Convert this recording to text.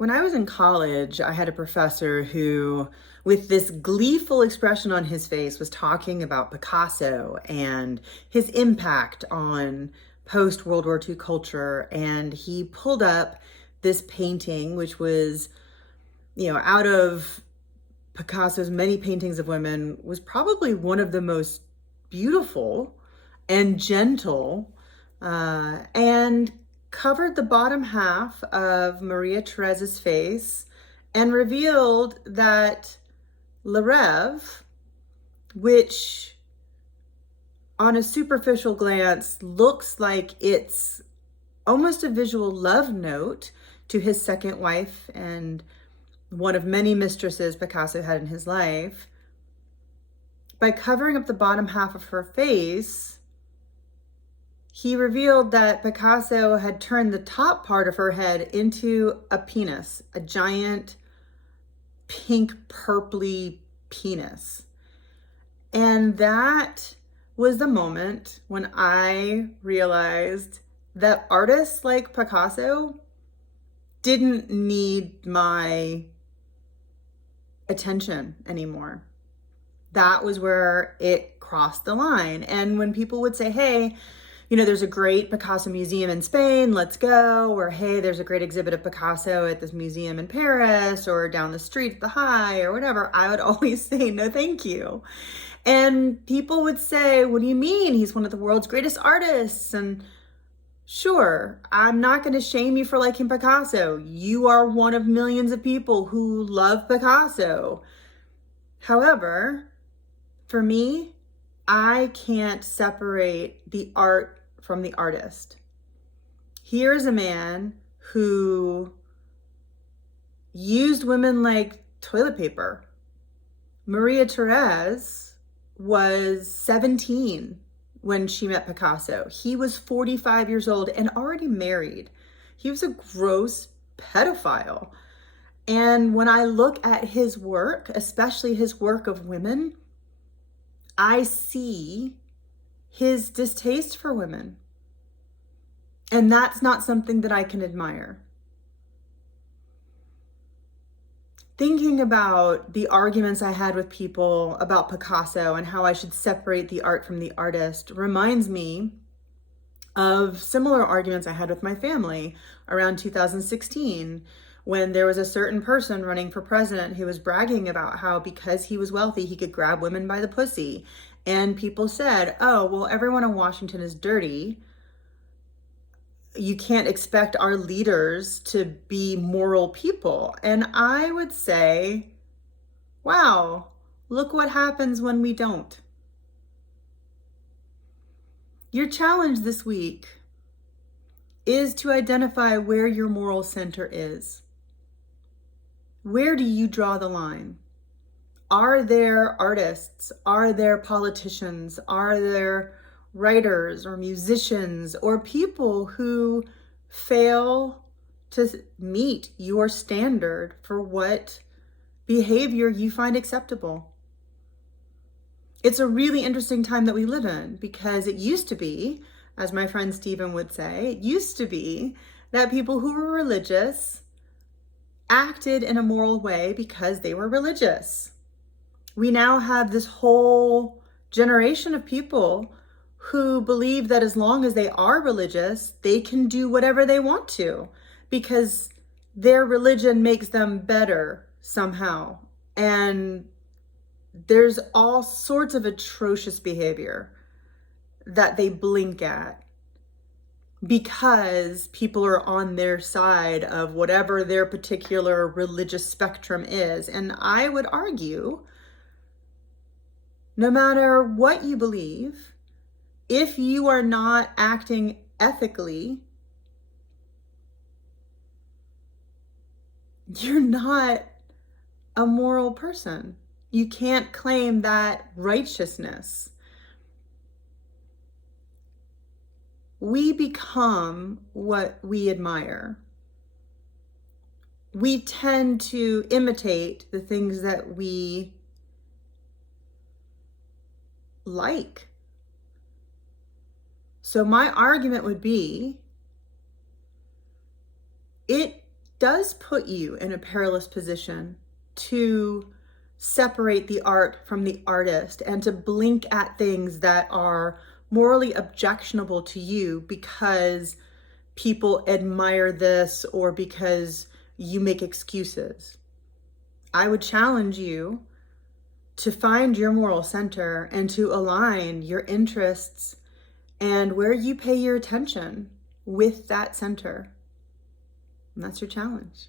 When I was in college, I had a professor who, with this gleeful expression on his face, was talking about Picasso and his impact on post World War II culture. And he pulled up this painting, which was, out of Picasso's many paintings of women, was probably one of the most beautiful and gentle, and covered the bottom half of Maria Theresa's face and revealed that Le Rêve, which on a superficial glance looks like it's almost a visual love note to his second wife and one of many mistresses Picasso had in his life, by covering up the bottom half of her face, he revealed that Picasso had turned the top part of her head into a penis, a giant pink purpley penis. And that was the moment when I realized that artists like Picasso didn't need my attention anymore. That was where it crossed the line. And when people would say, hey, there's a great Picasso museum in Spain, let's go. Or, hey, there's a great exhibit of Picasso at this museum in Paris or down the street at the High or whatever, I would always say, no, thank you. And people would say, what do you mean? He's one of the world's greatest artists. And sure, I'm not going to shame you for liking Picasso. You are one of millions of people who love Picasso. However, for me, I can't separate the art from the artist. Here's a man who used women like toilet paper. Maria Therese was 17 when she met Picasso. He was 45 years old and already married. He was a gross pedophile. And when I look at his work, especially his work of women, I see his distaste for women. And that's not something that I can admire. Thinking about the arguments I had with people about Picasso and how I should separate the art from the artist reminds me of similar arguments I had with my family around 2016, when there was a certain person running for president who was bragging about how because he was wealthy, he could grab women by the pussy. And people said, oh, well, everyone in Washington is dirty. You can't expect our leaders to be moral people. And I would say, wow, look what happens when we don't. Your challenge this week is to identify where your moral center is. Where do you draw the line? Are there artists? Are there politicians? Are there writers or musicians or people who fail to meet your standard for what behavior you find acceptable? It's a really interesting time that we live in, because it used to be, as my friend Stephen would say, it used to be that people who were religious acted in a moral way because they were religious. We now have this whole generation of people who believe that as long as they are religious, they can do whatever they want to because their religion makes them better somehow. And there's all sorts of atrocious behavior that they blink at because people are on their side of whatever their particular religious spectrum is. And I would argue, no matter what you believe, if you are not acting ethically, you're not a moral person. You can't claim that righteousness. We become what we admire. We tend to imitate the things that we like. So my argument would be, it does put you in a perilous position to separate the art from the artist and to blink at things that are morally objectionable to you because people admire this or because you make excuses. I would challenge you to find your moral center and to align your interests and where you pay your attention with that center. And that's your challenge.